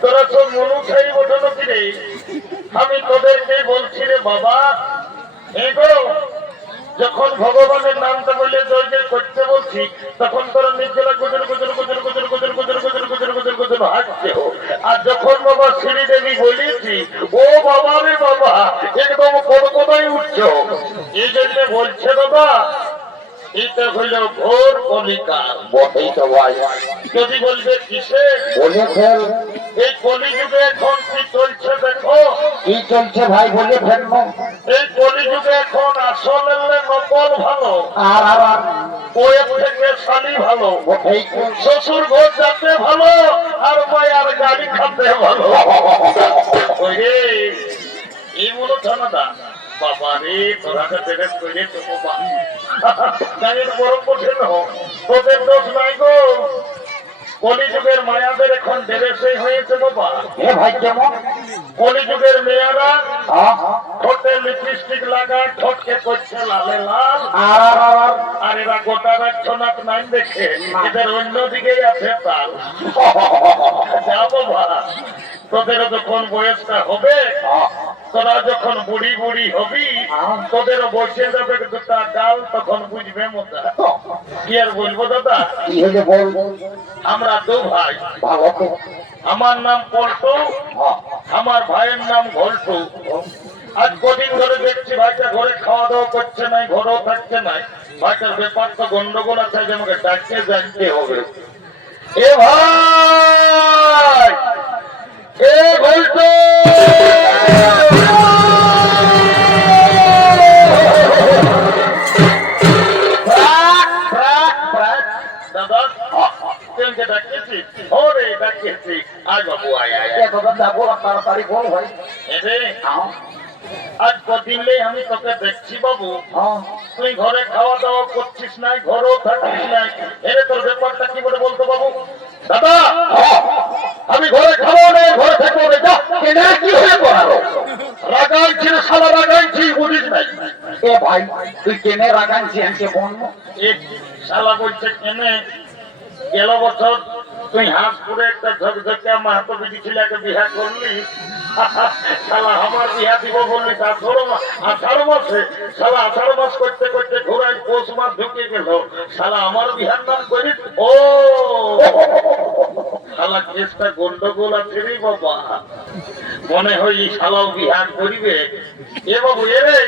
তোরা সব মনুষাই ওঠো কি রে? আমি তোদেরকে বলছি রে বাবা, যখন ভগবানের নামটা বলে জয় জয় করতে বলছি, তখন তোরা নিজেরা গুজর গুজর গুজর গুজর গুজর গুজর গুজর গুজর গুজর গুজর হাঁটছে। আর যখন বাবা শ্রী দেবী বলেছি, ও বাবা রে বাবা, একদম কোনো কোথায় উঠছ। এই জন্য বলছে বাবা, এটা হইল ঘোর কলিকাল। যদি বলবে কিসে, এই কলিযুগে এখন কি চলছে দেখো। কি চলছে ভাই বলে ফেলবো। এই কলিযুগে এখন আসল নকল ভালো, আর বইয়ের থেকে শালি ভালো, শ্বশুর ঘর যাতে ভালো, আর মায়ার গাড়ি খাতে ভালো। এই মনে থানা বাবা রে, তোরাকে বেড়ে করে তো বাবা গাড়ির বড় কঠিন তোদের দোষ নাই গো। কলিযুগের মায়াদের এখন ডেরেসে হয়েছে বাবা। ভাই কেমন? কলিযুগের মেয়েরা ঠোঁটে লিপস্টিক লাগায়, ঠোঁটকে করছে লালে লাল, আর এরা গোটা রাজ্যনাথ নাই দেখে এদের অন্যদিকেই আছে তাল। যা বাবা, তোদের যখন বয়সটা হবে, তোরা যখন বুড়ি বুড়ি হবি, তোদের বসে যাবে দুটা ডাল, তখন বুঝবে মজা। কি আর বলবো দাদা, আমরা দু ভাই, আমার নাম পল্টু, আমার ভাইয়ের নাম ঘল্টু। আজ কদিন ধরে দেখছি ভাইটা ঘরে খাওয়া দাওয়া করছে নাই, ঘরেও থাকছে নাই। ভাইটার ব্যাপার তো গন্ডগোল আছে, যে আমাকে ডাকতে জানতে হবে। এ ভাই, এ ঘল্টু, আজ কদিন আমি তোকে দেখছি বাবু, তুই ঘরে খাওয়া দাওয়া করছিস নাই, ঘরেও থাকিস নাই। এরে তোর ব্যাপারটা কি বলে বলতো বাবু? দাদা, আমি ঘরে খাওয়া নেই, ঘরে থাকবো না। কি হয়ে পড়ালো? রাগাইছি সালা, রাগাইছি, বুঝিস নাই? এ ভাই তুই কেনে রাগাইছি আমাকে বলবো। শালা বলছে কেনে, গেল বছর তুই হাঁসপুরে একটা ঝকঝকে মাহাতো বিধি ছেলেকে বিহা করলি। শালা আমার বিহা দিব বললি আষাঢ় মাসে, শালা আষাঢ় মাস করতে করতে ঘোরায় পৌষ মাস ঢুকে গেল। শালা আমার বিহার নাম করি। ও শালা কেসটা গন্ডগোল আছে রে বাবা, মনে হয় শালাও বিহার করিবে। এ বাবু, এরে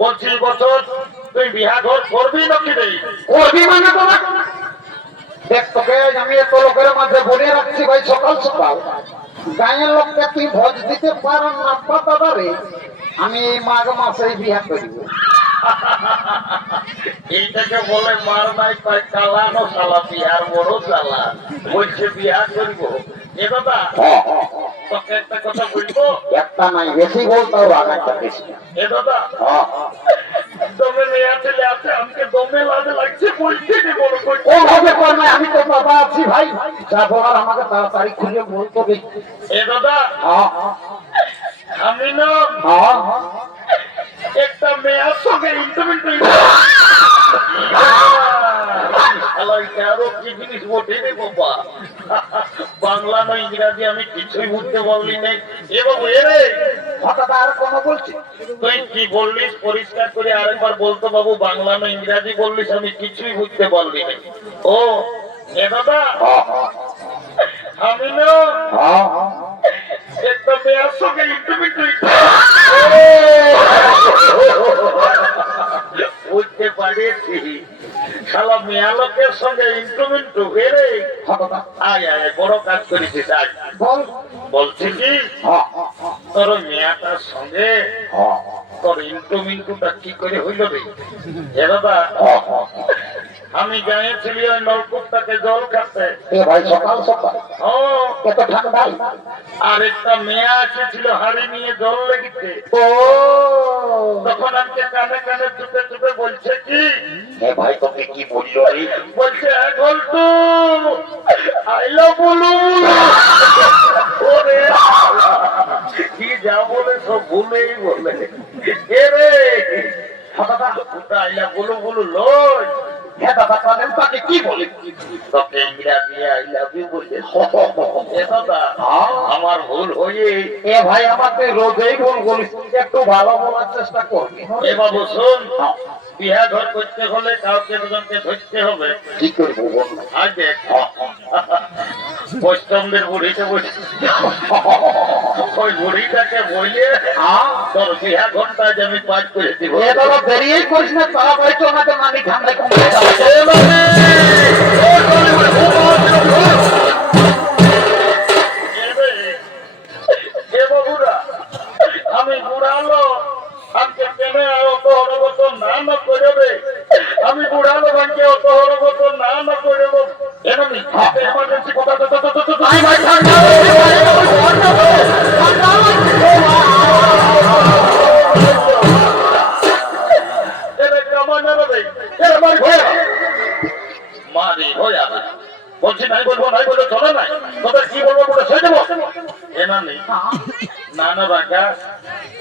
বলছি বছর তুই বিহা ঘর করবি নাকি রে? করবি মানে তোরা দেখ, তোকে আমি এত লোকের মাঝে বলে রাখছি ভাই, সকাল সকাল গায়ের লোককে তুই ভোজ দিতে পারেন না দাদা রে। আমি এই মাঘ মাসে বিয়া করিব। এইটাকে বলে মার নাই পায় কালানো শালা, বিহার বড় জ্বালা। বলছে বিয়া করিব। এ দাদা, তোকে একটা কথা বলবো। একটা নাই, বেশি বলতেও রাগাইতে বেশি। এ দাদা, দমে মেয়ে ছেলে আছে, আমাকে দমে লাজ লাগছে, বলছে কি বড় করছে। ওভাবে কর না, আমি তো বাবা আছি ভাই, যা বলার আমাকে তাড়াতাড়ি খুলে বলতে হবে। এ দাদা, আমি না একটা মেয়ের সঙ্গে ইন্টারভিউ আরো কি জিনিস বটে রে বাবা। বাংলা না ইংরাজি আমি কিছুই বুঝতে পারলি নাই। এ বাবু, এরে হঠাৎ আর কোনো বলছি, তুই কি বললিস পরিষ্কার করে আরেকবার বলতো বাবু। বাংলা না ইংরাজি বললিস, আমি কিছুই বুঝতে পারলি না। ও এ দাদা, আমি না একটা মেয়ের সঙ্গে ইন্টারভিউ বুঝতে পারিয়েছি। শালা মেয়া লোকের সঙ্গে ইন্ট্রুমেন্টু বেড়ে আয় আয় বড় কাজ করেছিস। আয় বলছি কি, তোর মেয়াটার সঙ্গে তোর ইন্টু মিন্টুটা কি করে হইল রে? এ দাদা, আমি গিয়েছিলি ওই নলকূপটাকে জল খাতে। এ ভাই সকাল সকাল ও, এত ঠান্ডাই? আর একটা মেয়া এসেছিল হাড়ি নিয়ে জল লেগেছে। ও তখন আমাকে কানে কানে চুপে চুপে বলছে কি, এ ভাই তোকে কি বললো রে? বলছে গল্পু আইলো বলু। ওরে কি যা বলে সব ভুলেই বলে। এ রে ওটা আইলা বলু বলু লই। হ্যাঁ দাদা, তাহলে তাকে কি বলে? তোকে ইংরাজি আই লাভ ইউ বলে। এ দাদা, আমার ভুল হয়ে। এ ভাই আমাকে রোজেই ভুল বলিস, একটু ভালো বলার চেষ্টা করবি। এ বাবু শোন, বিয়া ঘর করতে হলে কাউকে একজনকে ধরতে হবে। কি করবো বল? আজ দেখ পশ্চিমদের বুড়িতে বসে ওই বুড়িটাকে বলে তোর বিয়া ঘরটা যে আমি পাঁচ করে দিব। এ দাদা দেরিই করিস না, তাড়াতাড়ি চল না তো মানি ঠান্ডা কমে যাবে। এ বাবুরা, আমি বুড়ালো আমাকে কেনে অত হরগত না করবে। আমি বুড়ালো ভাঙকে অত হরগত না করব। এমনি এমার্জেন্সি কথা মারি হয়ে যাবে। বলছি নাই বলবো, নাই বলবো চলে নাই। তোদের কি বলবো বলে সই দেবো। এনা নেই না না বাঁকা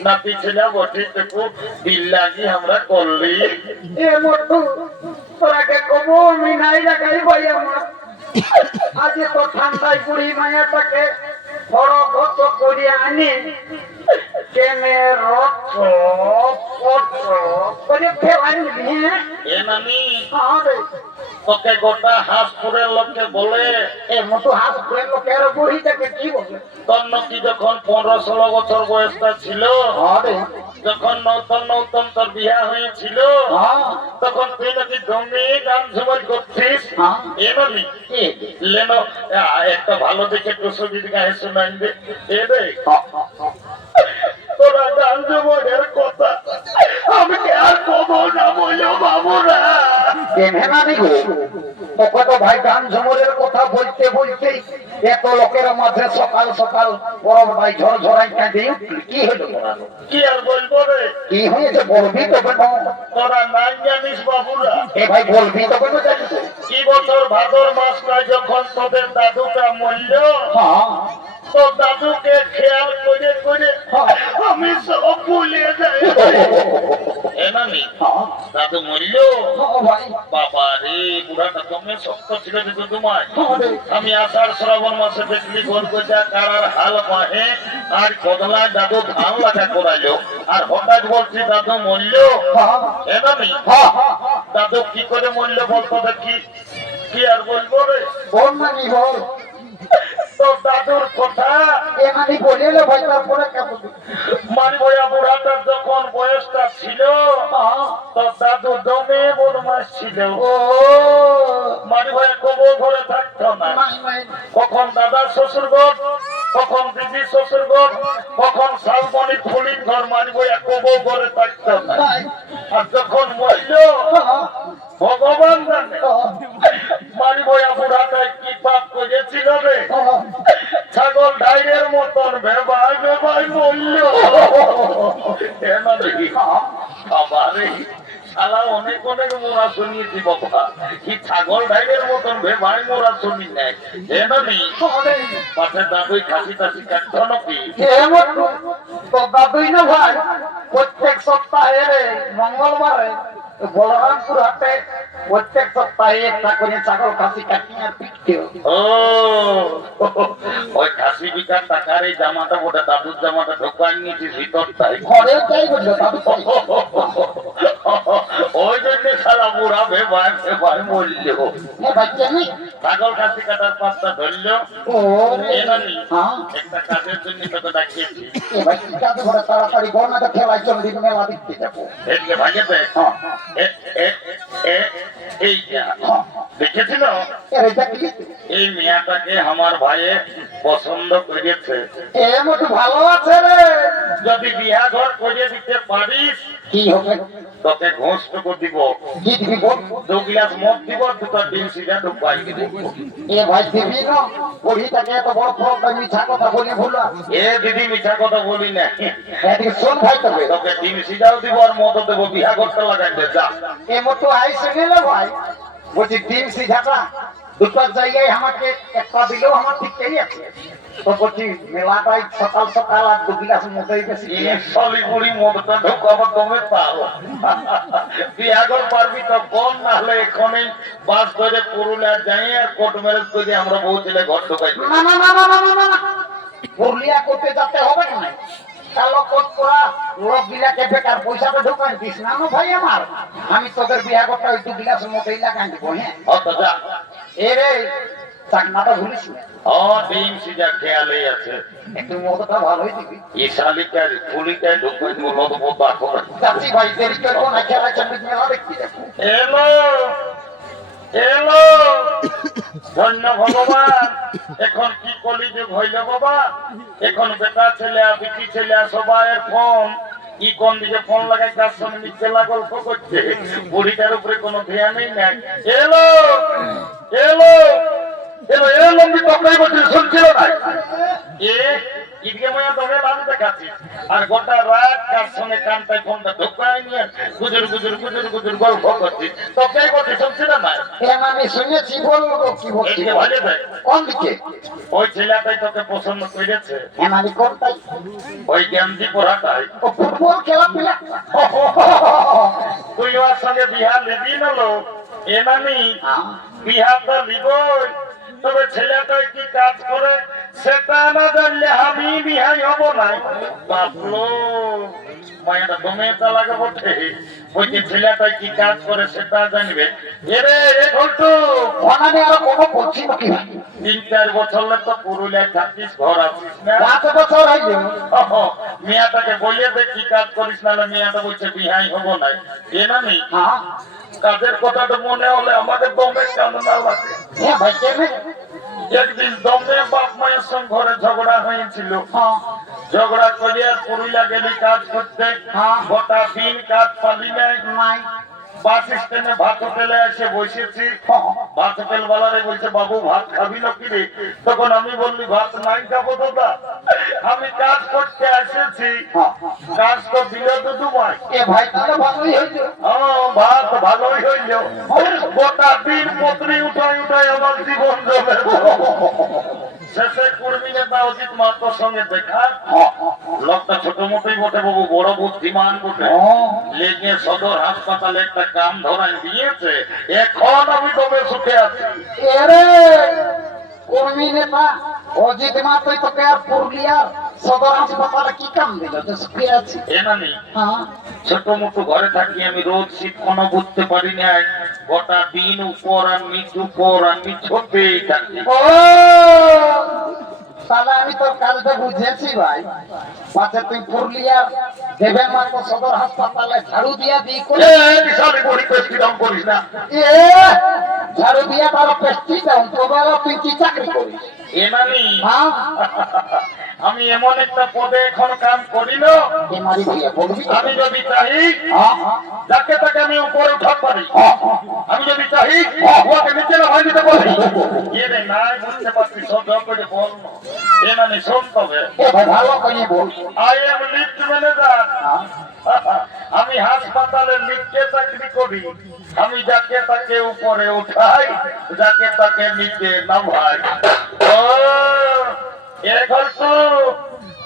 না পিছে যাবো ঠিকটুকু বিল লাগি আমরা করলি। এ মোটু তোরাকে কবো আমি নাই রাখাই ভাই আমার। আজ তো ঠান্ডায় বুড়ি মায়াটাকে হরগত করে আনি কেনে রক্ত করে ফেলাইনি। এ নানি আরে তোকে গোটা হাঁসপুরের লোককে বলে এ মোটু হাত করে লোকের বুড়িটাকে কি বলে? তোর নাকি যখন 15-16 বছর বয়সটা ছিল, আরে যখন নতুন নতুন তোর বিয়া হয়েছিল, তখন তুই নাকি জমি গান ঝুমার করছিস। এ নানি লেনো একটা ভালো দেখে একটু সঙ্গীত গায়ে শোনাই দে। এ রে তোরা গান ঝুমারের কথা আমি আর কবো না বলো বাবুরা। কেনে নানি গো, তোকে তো ভাই গান ঝুমুরের কথা বলতে বলতেই এত লোকের মাঝে সকাল সকাল বরফ ভাই ঝরঝরাই কাঁদে উঠলি। কি হলো তোরা? কি আর বলবো রে, কি হয়েছে বলবি তো কেন? তোরা নাই জানিস বাবুরা। এ ভাই বলবি তো কেন জানি তো? কি বছর ভাদর মাসটায় যখন তোদের দাদুটা মরল, হ্যাঁ তো দাদুকে খেয়াল করে করে আমি সব ভুলে যাই। এ নানি দাদু মরল, ভাই বাবা রে বুড়াটা তুমি শক্ত ছিল দেখো তোমায়। আমি আষাঢ় শ্রাবণ মাসে দেখলি গোলগোজা কারার হাল বাহে আর কদলায় দাদু ধান লাগা করাইলো, আর হঠাৎ বলছি দাদু মরল। এ নানি দাদু কি করে মরল বলতো দেখি। কি আর বলবো রে, বল নানি বল। তো দাদুর কথা এ নানি বলিলে ভাই তারপরে কেমন? মানি বয়া বুড়াটার যখন বয়সটা ছিল, তো দাদু দমে বদমাস ছিল। ও মানি ভয়া কবো ঘরে থাকতো না। নাই নাই কখন দাদার শ্বশুর ঘর, কখন দিদির শ্বশুর ঘর, কখন শালমণি ফুলির ঘর, মানি বয়া কবো ঘরে থাকতো না। নাই আর যখন মরল ভগবান জানে মানি বয়া বুড়াটায় কি পাপ করেছিল রে, ছাগল ডাইরের মতন ভেবাই ভেবাই মরল। বাবারে শালা অনেক অনেক মোরা শুনিয়েছি বাবা, কি ছাগল ডাইরের মতন ভেবাই মোরা শুনি নাই। জানি পাশে দাদুই খাসি টাসি কাটতো নাকি। তো দাদুই না ভাই প্রত্যেক সপ্তাহে রে মঙ্গলবারে বলরামপুর হাটে প্রত্যেক সপ্তাহে একটা করে ছাগল খাসি কাটিয়ে পিটতে। ও ওই খাসি বিকার টাকার এই জামাটা ওটা দাদুর জামাটা ঢোকাই নিয়েছিস ভিতরটাই। ঘরে যাই বললো দাদু। ওই জন্য সারা বুড়া ভেবাই ভেবাই মরল। ছাগল খাসি কাটার পাঁচটা ধরল। ও একটা কাজের জন্য তোকে ডাকিয়েছি। তাড়াতাড়ি গড়নাটা খেলায় চল দিন মেলা দেখতে যাবো। দেখলে ভাগে দেখ এইটা দেখেছিল এর এটা কি এই মেয়াটাকে আমার ভাইয়ে পছন্দ করেছে। এ মোটু ভালো আছে রে যদি বিয়া ঘর করে দিতে পারিস কি হবে তোকে ঘোষটুকু দিব, কি দিবি বল 2 গ্লাস মদ দিব, 2টা ডিম সিজা ঢুকাই দিব। এ ভাই দিবি না পড়িটাকে এত বড় ফলটা মিছা কথা বলি ভুল এ দিদি মিঠা কথা বলি না, এদিকে শোন ভাই তবে তোকে ডিম সিজাও দিব আর মদ দেব, বিয়া করতে লাগাইতে যা। এ মোটু আইসে গেলে ভাই বলছি ডিম সিঝাটা দুটো জায়গায় আমাকে একটা দিলেও আমার ঠিক কেই আছে তো বলছি মেলাটাই সকাল সকাল আর 2 গ্লাস মতোই বেশি এই সলি বুড়ি মদটা ঢুকাবার দমে পাল। বিয়া ঘর পারবি তো কোন, না হলে এখনই বাস ধরে পুরুলিয়া যাই আর কোর্ট ম্যারেজ করে আমরা বউ ছেলে ঘর ঢুকাই দেব। না না না না না না না পুরুলিয়া করতে যেতে হবে না কালো কোট করা লোক গিলাকে বেকার পয়সাটা ঢুকাই দিস না না ভাই আমার আমি তোদের বিয়া করতে ওই 2 গ্লাস মতোই লাগাই দিব হ্যাঁ অত যা। এ রে চাকমাটা ভুলিস না ও ডিম সিজা খেয়ালেই আছে। একটু মতটা ভালোই দিবি এই শালিকার ফুলিকায় ঢুকাই দিব, নদ বোতা করে। যাচ্ছি ভাই দেরি করবো না খেলা চন্ডিক মেলা দেখতে যাবো এলো এলো, ধন্য ভগবান। এখন কি কলিযুগ হইল বাবা, এখন বেটা ছেলে আর বিটি ছেলে আর সবাই ফোন, কি কোন দিকে ফোন লাগাই কার সঙ্গে নিচেলা গল্প করছে, বুড়িটার উপরে কোনো ধ্যানই নাই। এলো এলো এলো এলো, লম্বি তকরাই বলছিল, শুনছিল না এ ইদিকে মায়া তবে আমি দেখাচ্ছি আর গোটা রাত কার সঙ্গে কানটায় ফোনটা ঢোকাই নিয়ে গুজুর গুজুর গুজুর গুজুর গল্প করছি, তকরাই বলছি, শুনছিল না। কেন আমি শুনেছি বলবো কি বলছি এদিকে ভালো দেয়, কোন দিকে ওই ছেলেটাই তোকে পছন্দ করেছে, আমি কোনটাই ওই গেঞ্জি পরাটাই। ও ফুটবল খেলা পিলা তুই ওর সঙ্গে বিহার নিবি না লো, এ নানি বিহার তো নিবই, তবে ছেলেটাই কি কাজ করে সেটা না জানলে আমি বিহাই হব না। বাপলো মায়েরা দমে চালাকে বটে, ওই যে ছেলেটাই কি কাজ করে সেটা জানবে। এরে এ ঘন্টু, ওনানে আর কোনো করছি নাকি 3-4 বছর তো পুরুলিয়ায় থাকিস, ঘর আসিস না। 5 বছর হয়ে গেল মেয়াটাকে বলিয়ে দেখ কি কাজ করিস, নাহলে মেয়াটা বলছে বিহাই হব না। এ নানি হ্যাঁ কাজের কথাটা মনে হলে আমাদের দমে কেন না লাগে। হ্যাঁ ভাই কেনে একদিন দমে বাপ মায়ের সঙ্গে ঘরে ঝগড়া হয়েছিল, হ্যাঁ ঝগড়া করিয়া পুরুলিয়া গেলি কাজ করতে, হ্যাঁ। গোটা দিন কাজ পালি নাই। নাই বাস স্ট্যান্ডে ভাত হোটেলে এসে বসেছি, ভাত হোটেল বালারে বলছে বাবু ভাত খাবি না কি রে, তখন আমি বললি ভাত নাই খাবো দাদা, আমি কাজ করতে এসেছি, কাজ তো দিলে তো দুমাই। এ ভাই তাহলে ভালোই হয়েছে ভাত ভালোই হইল, গোটা দিন পত্নী উঠাই উঠাই আমার জীবন জমে। শেষে কর্মী নেতা অজিত মাহাতোর সঙ্গে দেখা, লোকটা ছোট মোটোই বটে বাবু, বড় বুদ্ধিমান বটে, লেগে সদর হাসপাতালে একটা কাম ধরাই দিয়েছে, এখন আমি তবে সুখে আছি। এরে কর্মী নেতা অজিত মাতই তোকে আর পুরুলিয়ার সদর হাসপাতালে কি কাম দিল যে সুখে আছে এ নানি হ্যাঁ ছোট মোটো ঘরে থাকি আমি, রোজ শীত কোনো বুঝতে পারি না, গোটা দিন উপর আর নিচ উপর আর নিচ হতেই থাকি। ও তাহলে আমি তোর কাজটা বুঝেছি ভাই, পাশে তুই পুরুলিয়ার দেবেন মাত্র সদর হাসপাতালে ঝাড়ু দিয়া দিই করে বিশাল বড়ি পেস্টি দাম করিস না। এ ঝাড়ু দিয়া তারা পেস্টি দাও তবে তুই কি চাকরি করিস এ নানি হ্যাঁ আমি এমন একটা পদে এখন কাম করি না, এ মারি ভাইয়া বলবি আমি যদি চাই হ্যাঁ যাকে তাকে আমি উপরে উঠাতে পারি, হ্যাঁ আমি যদি চাই ওকে নিচে না ভাই দিতে পারি। এ রে নাই বুঝতে পারছি, সব করে বল না। এ নানি শোন তবে, এ ভাই ভালো করে বল আই এম লিফট ম্যানেজার, হ্যাঁ আমি হাসপাতালে লিফটে চাকরি করি, আমি যাকে তাকে উপরে উঠাই, যাকে তাকে নিচে নামাই। ও এখন তো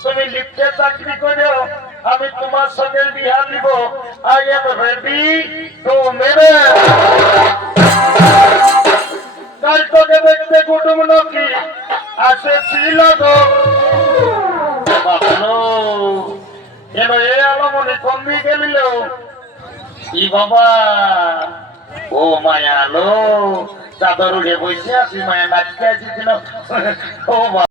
তুমি লিফটে চাকরি করো, আমি তোমার সঙ্গে বিহার নিব, I am ready to marriage. কাল তোকে দেখতে কুটুম নাকি আসেছিল গো বাবলো, এলো এ আলো মনে কমবি গেলিল ই বাবা, ও মায়া আলো চাদর উঠে বসে আছি, মায়া নাচতে আসিছিল ও বাবা।